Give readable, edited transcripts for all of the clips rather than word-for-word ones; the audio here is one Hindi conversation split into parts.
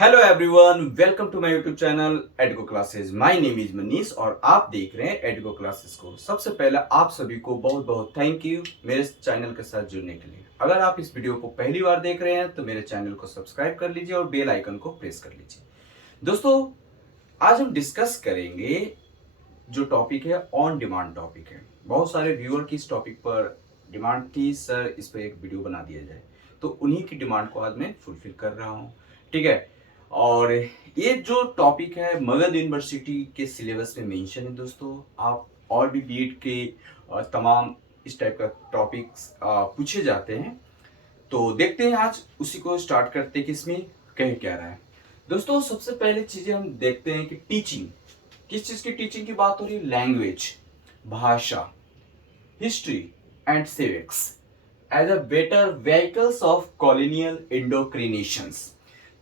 Hello everyone, welcome to my YouTube channel Educo classes. My name is Manish और आप देख रहे हैं एडुको क्लासेस को। सबसे पहले आप सभी को बहुत बहुत थैंक यू मेरे चैनल के साथ जुड़ने के लिए। अगर आप इस वीडियो को पहली बार देख रहे हैं तो मेरे चैनल को सब्सक्राइब कर लीजिए और बेल आइकन को प्रेस कर लीजिए। दोस्तों, आज हम डिस्कस करेंगे जो टॉपिक है ऑन डिमांड टॉपिक है। बहुत सारे व्यूअर की इस टॉपिक पर डिमांड थी, सर इस पर एक वीडियो बना दिया जाए, तो उन्हीं की डिमांड को आज मैं फुलफिल कर रहा हूँ। ठीक है। और ये जो टॉपिक है मगध यूनिवर्सिटी के सिलेबस में मेंशन है दोस्तों। आप और भी बीएड के तमाम इस टाइप का टॉपिक्स पूछे जाते हैं, तो देखते हैं आज उसी को स्टार्ट करते हैं कि इसमें कह क्या रहा है। दोस्तों, सबसे पहले चीजें हम देखते हैं कि टीचिंग, किस चीज की टीचिंग की बात हो रही है। लैंग्वेज, भाषा, history and civics as a better vehicles of colonial indoctrinations.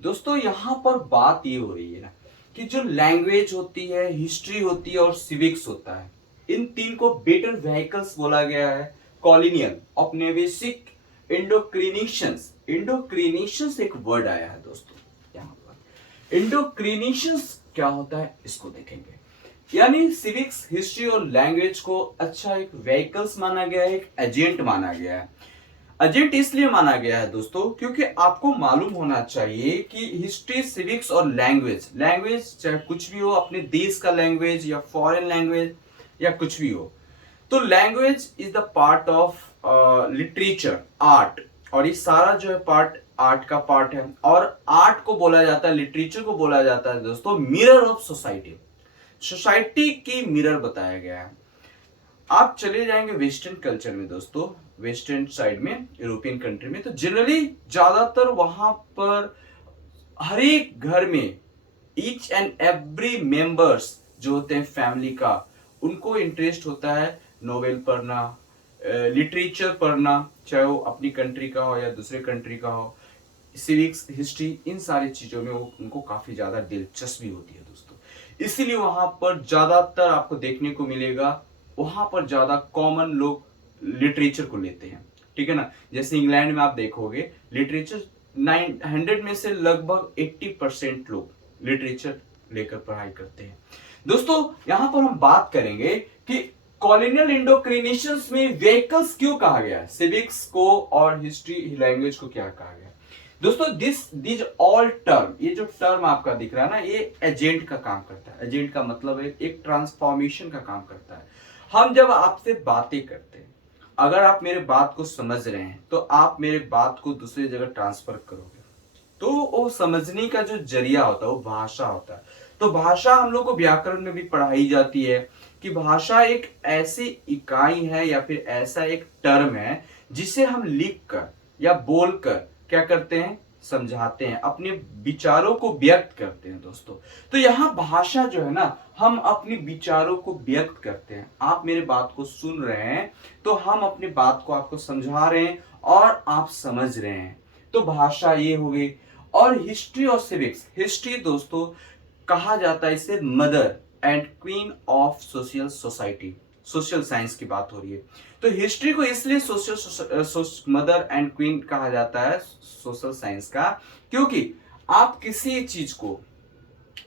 दोस्तों, यहां पर बात ये हो रही है ना कि जो लैंग्वेज होती है, हिस्ट्री होती है और सिविक्स होता है, इन तीन को बेटर व्हीकल्स बोला गया है। कॉलोनियल औपनिवेशिक इंडोक्रिनेशंस, इंडोक्रिनेशंस एक वर्ड आया है दोस्तों यहाँ पर। इंडोक्रिनेशंस क्या होता है इसको देखेंगे। यानी सिविक्स, हिस्ट्री और लैंग्वेज को अच्छा एक व्हीकल्स माना गया है, एक एजेंट माना गया है। एजेंट इसलिए माना गया है दोस्तों क्योंकि आपको मालूम होना चाहिए कि हिस्ट्री, सिविक्स और लैंग्वेज, लैंग्वेज चाहे कुछ भी हो, अपने देश का लैंग्वेज या फॉरेन लैंग्वेज या कुछ भी हो, तो language is the part of literature, art. और ये सारा जो है पार्ट आर्ट का पार्ट है। और आर्ट को बोला जाता है, लिटरेचर को बोला जाता है दोस्तों मिरर ऑफ सोसाइटी। सोसाइटी की मिरर बताया गया है। आप चले जाएंगे वेस्टर्न कल्चर में दोस्तों, वेस्टर्न साइड में, यूरोपियन कंट्री में, तो जनरली ज्यादातर वहां पर हर एक घर में ईच एंड एवरी मेंबर्स जो होते हैं फैमिली का, उनको इंटरेस्ट होता है नोवेल पढ़ना, लिटरेचर पढ़ना, चाहे वो अपनी कंट्री का हो या दूसरे कंट्री का हो। सिविक्स, हिस्ट्री, इन सारी चीजों में वो उनको काफी ज्यादा दिलचस्पी होती है दोस्तों। इसीलिए वहां पर ज्यादातर आपको देखने को मिलेगा, वहां पर ज्यादा कॉमन लोग लिटरेचर को लेते हैं। ठीक है ना। जैसे इंग्लैंड में आप देखोगे लिटरेचर 900 में से लगभग 80% लोग लिटरेचर लेकर पढ़ाई करते हैं। दोस्तों, यहां पर हम बात करेंगे कि कॉलोनियल इंडोक्रिनेशंस में व्हीकल्स क्यों कहा गया है, सिविक्स को और हिस्ट्री लैंग्वेज को क्या कहा गया। दोस्तों, दिस ऑल टर्म, ये जो टर्म आपका दिख रहा है ना, ये एजेंट का काम करता है। एजेंट का मतलब है एक ट्रांसफॉर्मेशन का काम करता है। हम जब आपसे बातें करते हैं, अगर आप मेरे बात को समझ रहे हैं तो आप मेरे बात को दूसरी जगह ट्रांसफर करोगे, तो वो समझने का जो जरिया होता है वो भाषा होता है। तो भाषा हम लोग को व्याकरण में भी पढ़ाई जाती है कि भाषा एक ऐसी इकाई है या फिर ऐसा एक टर्म है जिसे हम लिख कर या बोलकर क्या करते हैं, समझाते हैं, अपने विचारों को व्यक्त करते हैं दोस्तों। तो यहाँ भाषा जो है ना, हम अपने विचारों को व्यक्त करते हैं। आप मेरे बात को सुन रहे हैं तो हम अपनी बात को आपको समझा रहे हैं और आप समझ रहे हैं, तो भाषा ये हो गई। और हिस्ट्री और सिविक्स, हिस्ट्री दोस्तों कहा जाता है इसे mother and queen of social society, social science की बात हो रही है। तो हिस्ट्री को इसलिए सोशल मदर एंड क्वीन कहा जाता है सोशल साइंस का, क्योंकि आप किसी चीज को,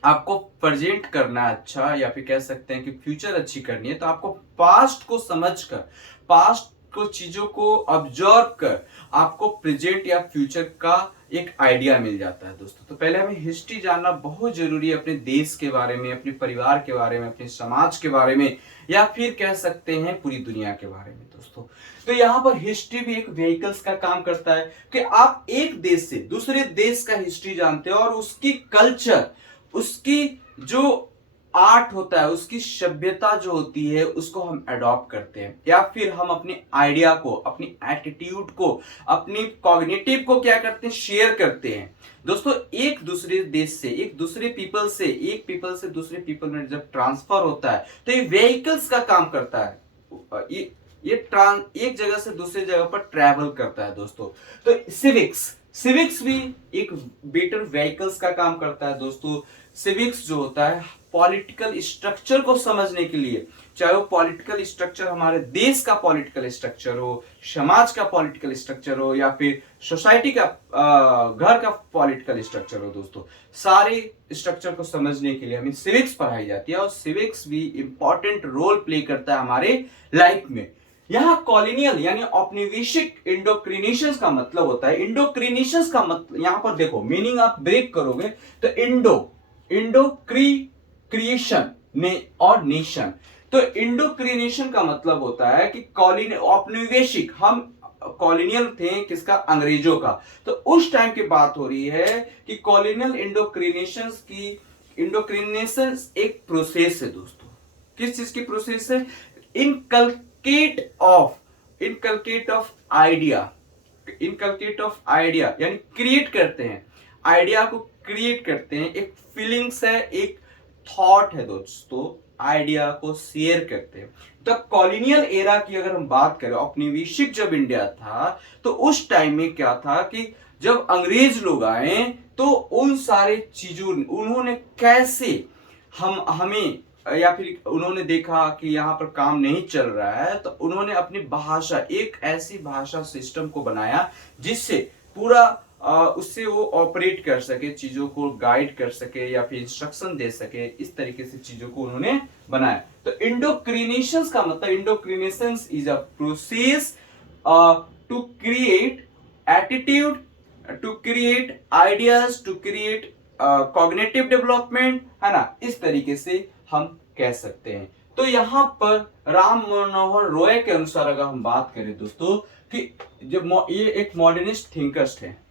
आपको प्रेजेंट करना अच्छा या फिर कह सकते हैं कि फ्यूचर अच्छी करनी है, तो आपको पास्ट को समझकर, पास्ट को चीजों को ऑब्जर्व कर आपको प्रेजेंट या फ्यूचर का एक आइडिया मिल जाता है दोस्तों। तो पहले हमें हिस्ट्री जानना बहुत जरूरी है, अपने देश के बारे में, अपने परिवार के बारे में, अपने समाज के बारे में, या फिर कह सकते हैं पूरी दुनिया के बारे में दोस्तों। तो यहाँ पर हिस्ट्री भी एक व्हीकल्स का काम करता है कि आप एक देश से दूसरे देश का हिस्ट्री जानते हो और उसकी कल्चर, उसकी जो आर्ट होता है, उसकी सभ्यता जो होती है, उसको हम अडॉप्ट करते हैं, या फिर हम अपने आइडिया को, अपनी एटीट्यूड को, अपनी कॉग्निटिव को क्या करते हैं, शेयर करते हैं दोस्तों। एक दूसरे देश से, एक दूसरे पीपल से, एक पीपल से दूसरे पीपल में जब ट्रांसफर होता है तो ये व्हीकल्स का काम करता है। ये एक जगह से दूसरी जगह पर ट्रैवल करता है दोस्तों। तो सिविक्स भी एक बेटर व्हीकल्स का काम करता है दोस्तों। सिविक्स जो होता है पॉलिटिकल स्ट्रक्चर को समझने के लिए, चाहे वो पॉलिटिकल स्ट्रक्चर हमारे देश का पॉलिटिकल स्ट्रक्चर हो, समाज का पॉलिटिकल स्ट्रक्चर हो, या फिर सोसाइटी का घर का पॉलिटिकल स्ट्रक्चर हो दोस्तों, सारे स्ट्रक्चर को समझने के लिए हमें सिविक्स पढ़ाई जाती है। और सिविक्स भी इंपॉर्टेंट रोल प्ले करता है हमारे लाइफ में। यहाँ कॉलोनियल यानी औपनिवेशिक इंडोक्रिनेशंस का मतलब होता है, इंडोक्रिनेशंस का मतलब यहाँ पर देखो मीनिंग आप ब्रेक करोगे तो इंडो क्रिएशन ने और नेशन, तो इंडोक्रिनेशन का मतलब होता है कि कॉलोनी औपनिवेशिक, हम कॉलोनियल थे किसका, अंग्रेजों का। तो उस टाइम की बात हो रही है कि कॉलोनियल इंडोक्रिनेशन एक प्रोसेस है दोस्तों। किस चीज की प्रोसेस है? इनकलकेट ऑफ आइडिया यानी क्रिएट करते हैं, आइडिया को क्रिएट करते हैं। एक फीलिंग्स है, एक थॉट है दोस्तों, आइडिया को शेयर करते हैं। तो कॉलोनियल एरा की अगर हम बात करें, औपनिवेशिक जब इंडिया था तो उस टाइम में क्या था कि जब अंग्रेज लोग आए तो उन सारे चीजों उन्होंने कैसे हमें, या फिर उन्होंने देखा कि यहाँ पर काम नहीं चल रहा है, तो उन्होंने अपनी भाषा, एक ऐसी भाषा सिस्टम को बनाया जिससे पूरा उससे वो ऑपरेट कर सके, चीजों को गाइड कर सके या फिर इंस्ट्रक्शन दे सके, इस तरीके से चीजों को उन्होंने बनाया। तो इंडोक्रिनेशंस का मतलब, indoctrinations is a process to create attitude, to create ideas, to create cognitive development, है ना, इस तरीके से हम कह सकते हैं। तो यहाँ पर राम मनोहर रॉय के अनुसार अगर हम बात करें दोस्तों कि जब ये एक मॉडर्निस्ट थिंकर्स थे,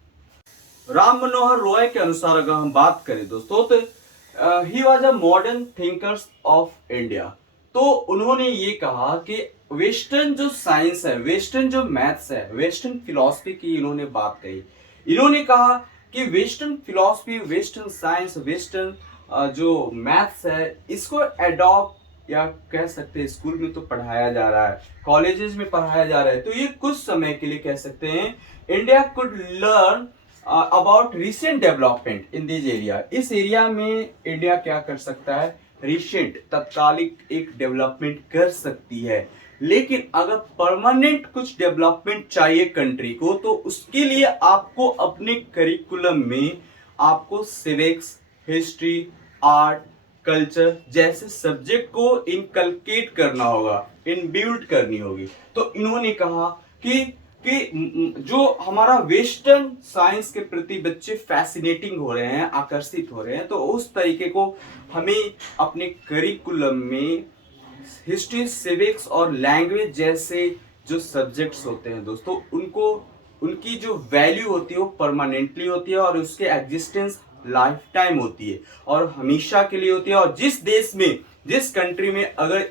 राम मनोहर रॉय के अनुसार अगर हम बात करें दोस्तों तो he was a modern thinkers of India. तो उन्होंने ये कहा कि वेस्टर्न जो साइंस है, वेस्टर्न जो मैथ्स है, वेस्टर्न फिलॉसफी की इन्होंने बात कही। इन्होंने कहा कि western philosophy, western science, western जो मैथ्स है, इसको एडॉप्ट या कह सकते हैं स्कूल में तो पढ़ाया जा रहा है, कॉलेजेस में पढ़ाया जा रहा है, तो ये कुछ समय के लिए कह सकते हैं India could learn about recent development in this area. इस एरिया में इंडिया क्या कर सकता है, रिसेंट तत्कालिक एक डेवलपमेंट कर सकती है। लेकिन अगर परमानेंट कुछ डेवलपमेंट चाहिए कंट्री को, तो उसके लिए आपको अपने करिकुलम में आपको सिविक्स, हिस्ट्री, आर्ट, कल्चर जैसे सब्जेक्ट को इनकलकेट करना होगा, इनबिल्ट करनी होगी। तो इन्होंने कहा कि जो हमारा वेस्टर्न साइंस के प्रति बच्चे फैसिनेटिंग हो रहे हैं, आकर्षित हो रहे हैं, तो उस तरीके को हमें अपने करिकुलम में हिस्ट्री, सिविक्स और लैंग्वेज जैसे जो सब्जेक्ट्स होते हैं दोस्तों, उनको उनकी जो वैल्यू होती है वो परमानेंटली होती है और उसके एग्जिस्टेंस लाइफ टाइम होती है और हमेशा के लिए होती है। और जिस देश में, जिस कंट्री में अगर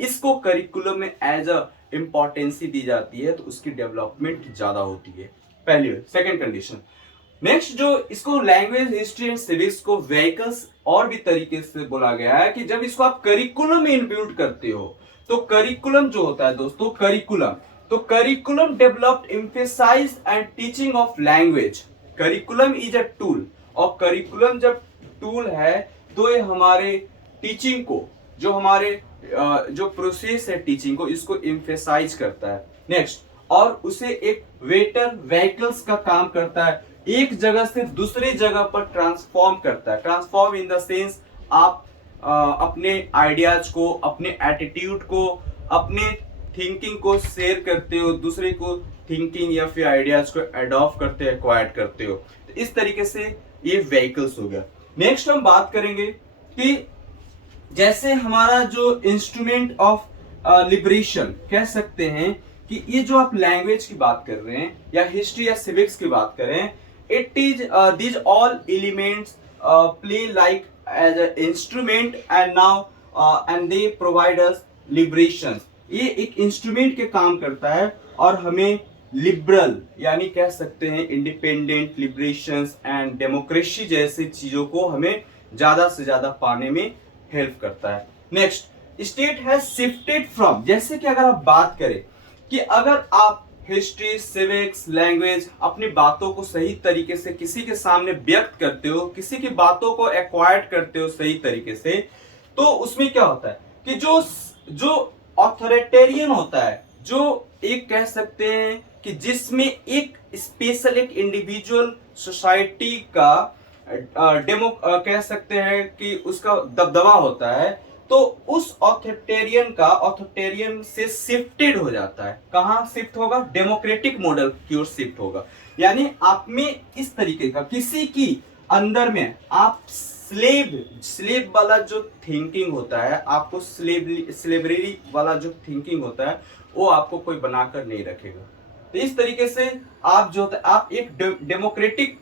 इसको करिकुलम में एज अ इंपॉर्टेंसी दी जाती है तो उसकी डेवलपमेंट ज्यादा होती है। पहली, सेकंड कंडीशन। नेक्स्ट जो इसको लैंग्वेज, हिस्ट्री एंड सिविक्स को व्हीकल्स और भी तरीके से बोला गया है कि जब इसको आप करिकुलम में इंक्लूड करते हो, तो करिकुलम जो होता है दोस्तों, curriculum developed emphasize and teaching of language. Curriculum is a tool, और करिकुलम जब टूल है तो ये हमारे टीचिंग को, जो हमारे जो प्रोसेस है टीचिंग को, इसको एम्फेसाइज करता है। नेक्स्ट, और उसे एक वेटर व्हीकल्स का काम करता है, एक जगह से दूसरी जगह पर ट्रांसफॉर्म करता है। ट्रांसफॉर्म इन द सेंस आप अपने आइडियाज को, अपने एटीट्यूड को, अपने थिंकिंग को शेयर करते हो, दूसरे को थिंकिंग या फिर आइडियाज को एडॉप्ट करते हो, एक्वायर करते हो। तो इस तरीके से ये व्हीकल्स हो गया। नेक्स्ट हम बात करेंगे कि जैसे हमारा जो इंस्ट्रूमेंट ऑफ लिबरेशन कह सकते हैं कि ये जो आप लैंग्वेज की बात कर रहे हैं या हिस्ट्री या सिविक्स की बात करें, it is these all elements play like as a instrument and now and they provide us liberation. ये एक इंस्ट्रूमेंट के काम करता है और हमें लिबरल यानी कह सकते हैं इंडिपेंडेंट, लिबरेशंस एंड डेमोक्रेसी जैसे चीजों को हमें ज्यादा से ज्यादा पाने में हेल्प करता है। Next, state has shifted from, जैसे कि अगर आप बात करें कि अगर आप हिस्ट्री, सिविक्स, लैंग्वेज, अपनी बातों को सही तरीके से किसी के सामने व्यक्त करते हो, किसी की बातों को एक्वायर्ड करते हो सही तरीके से, तो उसमें क्या होता है कि जो जो ऑथोरिटेरियन होता है, जो एक कह सकते हैं कि जिसमें एक स्पेशल एक इंडिविजुअल सोसाइटी का डेमो कह सकते हैं कि उसका दबदबा होता है, तो उस ऑथोरिटेरियन से शिफ्टेड हो जाता है। कहां शिफ्ट होगा? डेमोक्रेटिक मॉडल की ओर शिफ्ट होगा। यानी आप में इस तरीके का किसी की अंदर में आप स्लेव वाला जो थिंकिंग होता है, आपको स्लेवरी वाला जो थिंकिंग होता है, वो आपको कोई बनाकर नहीं रखेगा। तो इस तरीके से आप जो होता है, आप एक डेमोक्रेटिक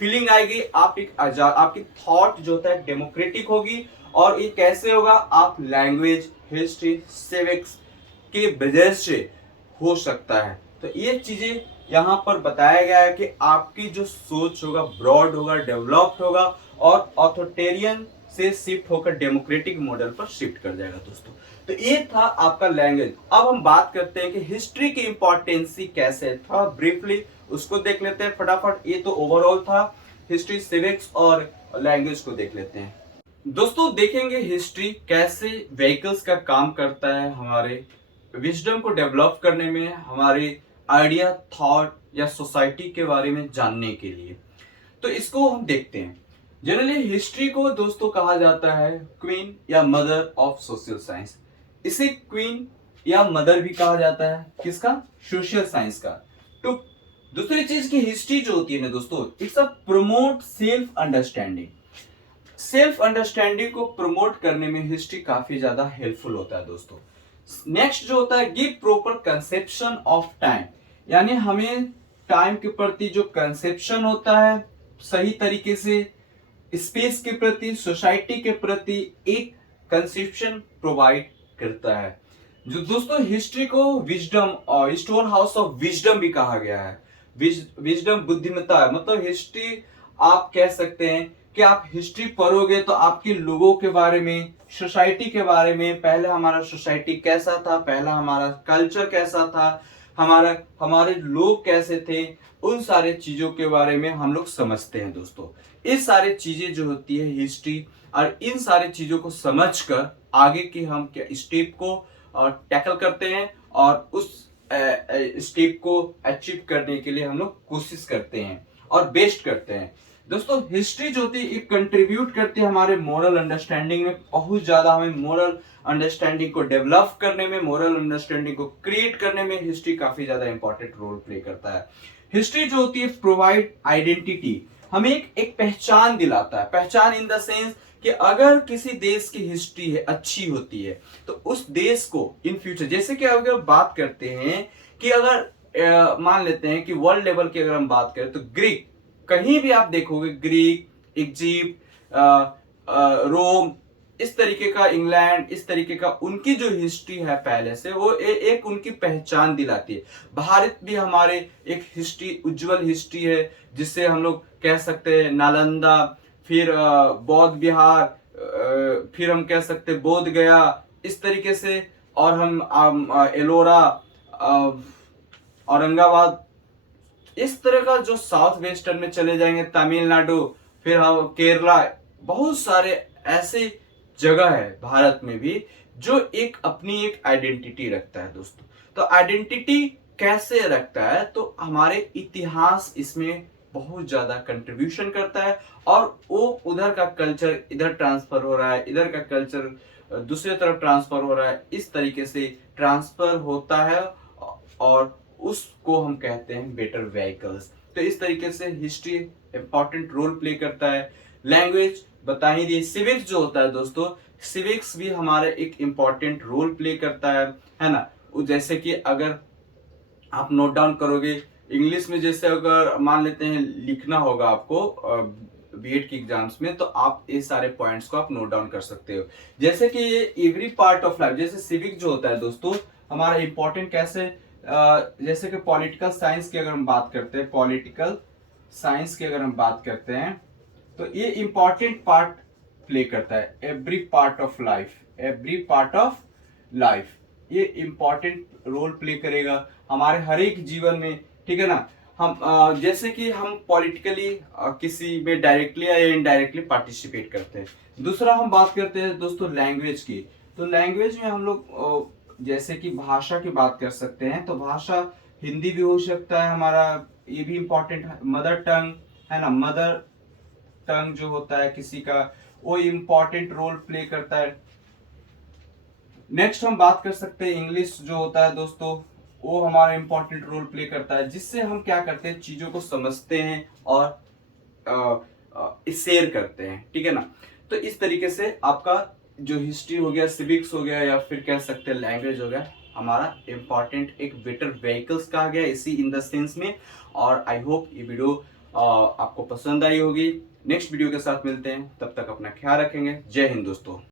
फीलिंग आएगी, आप एक आजाद, आपकी थॉट जो होता है डेमोक्रेटिक होगी। और ये कैसे होगा? आप लैंग्वेज, हिस्ट्री, सिविक्स के वजह से हो सकता है। तो ये चीजें यहाँ पर बताया गया है कि आपकी जो सोच होगा ब्रॉड होगा, डेवलप्ड होगा, और ऑथोरिटेरियन से शिफ्ट होकर डेमोक्रेटिक मॉडल पर शिफ्ट कर जाएगा दोस्तों। तो ये था आपका लैंग्वेज। अब हम बात करते हैं कि हिस्ट्री की इंपॉर्टेंसी कैसे है, थोड़ा ब्रीफली उसको देख लेते हैं फटाफट। ये तो ओवरऑल था हिस्ट्री, सिविक्स और लैंग्वेज को देख लेते हैं दोस्तों। देखेंगे हिस्ट्री कैसे व्हीकल्स का काम करता है हमारे विजडम को डेवलप करने में, हमारे आइडिया, थॉट या सोसाइटी के बारे में जानने के लिए। तो इसको हम देखते हैं। जनरली हिस्ट्री को दोस्तों कहा जाता है क्वीन या मदर ऑफ सोशल साइंस। इसे क्वीन या मदर भी कहा जाता है, किसका? सोशल साइंस का। तो दूसरी चीज की हिस्ट्री जो होती है ना दोस्तों, it's a promote self understanding. Self understanding को प्रमोट करने में हिस्ट्री काफी ज्यादा हेल्पफुल होता है दोस्तों। नेक्स्ट जो होता है, give proper conception of time. यानी हमें टाइम के प्रति जो कंसेप्शन होता है, सही तरीके से स्पेस के प्रति, सोसाइटी के प्रति एक कंसेप्शन प्रोवाइड करता है। जो दोस्तों हिस्ट्री को विजडम और स्टोर हाउस ऑफ विजडम भी कहा गया है। विजडम बुद्धिमत्ता है, मतलब हिस्ट्री आप कह सकते हैं कि आप हिस्ट्री पढ़ोगे तो आपके लोगों के बारे में, सोसाइटी के बारे में, पहले हमारा सोसाइटी कैसा था, पहला हमारा कल्चर कैसा था, हमारा हमारे लोग कैसे थे, उन सारे चीजों के बारे में हम लोग समझते हैं दोस्तों। इस सारी चीजें जो होती है हिस्ट्री, और इन सारी चीजों को समझकर आगे के हम क्या स्टेप को टैकल करते हैं, और उस स्टेप को अचीव करने के लिए हम लोग कोशिश करते हैं और बेस्ट करते हैं दोस्तों। हिस्ट्री जो होती है एक कंट्रीब्यूट करती है हमारे मोरल अंडरस्टैंडिंग में बहुत ज्यादा। हमें मोरल अंडरस्टैंडिंग को डेवलप करने में, मोरल अंडरस्टैंडिंग को क्रिएट करने में हिस्ट्री काफी ज्यादा इंपॉर्टेंट रोल प्ले करता है। हिस्ट्री जो होती है प्रोवाइड आइडेंटिटी, हमें एक पहचान दिलाता है। पहचान इन द सेंस कि अगर किसी देश की हिस्ट्री है अच्छी होती है, तो उस देश को इन फ्यूचर, जैसे कि अगर बात करते हैं कि अगर मान लेते हैं कि वर्ल्ड लेवल की अगर हम बात करें, तो ग्रीक, कहीं भी आप देखोगे ग्रीक, इजिप्ट, रोम, इस तरीके का इंग्लैंड, इस तरीके का उनकी जो हिस्ट्री है पहले से, वो एक उनकी पहचान दिलाती है। भारत भी हमारे एक हिस्ट्री, उज्जवल हिस्ट्री है, जिससे हम लोग कह सकते हैं नालंदा, फिर बौद्ध विहार, फिर हम कह सकते हैं बोध गया, इस तरीके से। और हम एलोरा, औरंगाबाद, इस तरह का जो साउथ वेस्टर्न में चले जाएंगे, तमिलनाडु, फिर हम केरला, बहुत सारे ऐसे जगह है भारत में भी जो एक अपनी एक आइडेंटिटी रखता है दोस्तों। तो आइडेंटिटी कैसे रखता है? तो हमारे इतिहास इसमें बहुत ज्यादा कंट्रीब्यूशन करता है, और वो उधर का कल्चर इधर ट्रांसफर हो रहा है, इधर का कल्चर दूसरे तरफ ट्रांसफर हो रहा है, इस तरीके से ट्रांसफर होता है, और उसको हम कहते हैं बेटर व्हीकल्स। तो इस तरीके से हिस्ट्री इंपॉर्टेंट रोल प्ले करता है। लैंग्वेज बता ही दिए। सिविक्स जो होता है दोस्तों, सिविक्स भी हमारा एक इंपॉर्टेंट रोल प्ले करता है ना। जैसे कि अगर आप नोट डाउन करोगे इंग्लिश में, जैसे अगर मान लेते हैं लिखना होगा आपको बीएड की एग्जाम्स में, तो आप ये सारे पॉइंट्स को आप नोट डाउन कर सकते हो। जैसे कि ये एवरी पार्ट ऑफ लाइफ, जैसे सिविक जो होता है दोस्तों हमारा इंपॉर्टेंट कैसे, जैसे कि पॉलिटिकल साइंस की अगर हम बात करते हैं, पॉलिटिकल साइंस की अगर हम बात करते हैं, तो ये इंपॉर्टेंट पार्ट प्ले करता है। Every part of life, every part of life ये इंपॉर्टेंट रोल प्ले करेगा। हमारे हर एक जीवन में, ठीक है ना। हम जैसे कि हम पॉलिटिकली किसी में डायरेक्टली या इनडायरेक्टली पार्टिसिपेट करते हैं। दूसरा हम बात करते हैं दोस्तों लैंग्वेज की। तो लैंग्वेज में हम लोग जैसे कि भाषा की बात कर सकते हैं, तो भाषा हिंदी भी हो सकता है हमारा, ये भी इम्पोर्टेंट है। मदर टंग है ना, मदर टंग जो होता है किसी का, वो इम्पोर्टेंट रोल प्ले करता है। नेक्स्ट हम बात कर सकते हैं इंग्लिश जो होता है दोस्तों, वो हमारा इंपॉर्टेंट रोल प्ले करता है, जिससे हम क्या करते हैं, चीजों को समझते हैं और शेयर करते हैं, ठीक है ना। तो इस तरीके से आपका जो हिस्ट्री हो गया, सिविक्स हो गया, या फिर कह सकते हैं लैंग्वेज हो गया, हमारा इंपॉर्टेंट एक बेटर व्हीकल्स कहा गया इसी इन द सेंस में। और आई होप ये वीडियो आपको पसंद आई होगी। नेक्स्ट वीडियो के साथ मिलते हैं, तब तक अपना ख्याल रखेंगे। जय हिंद दोस्तों।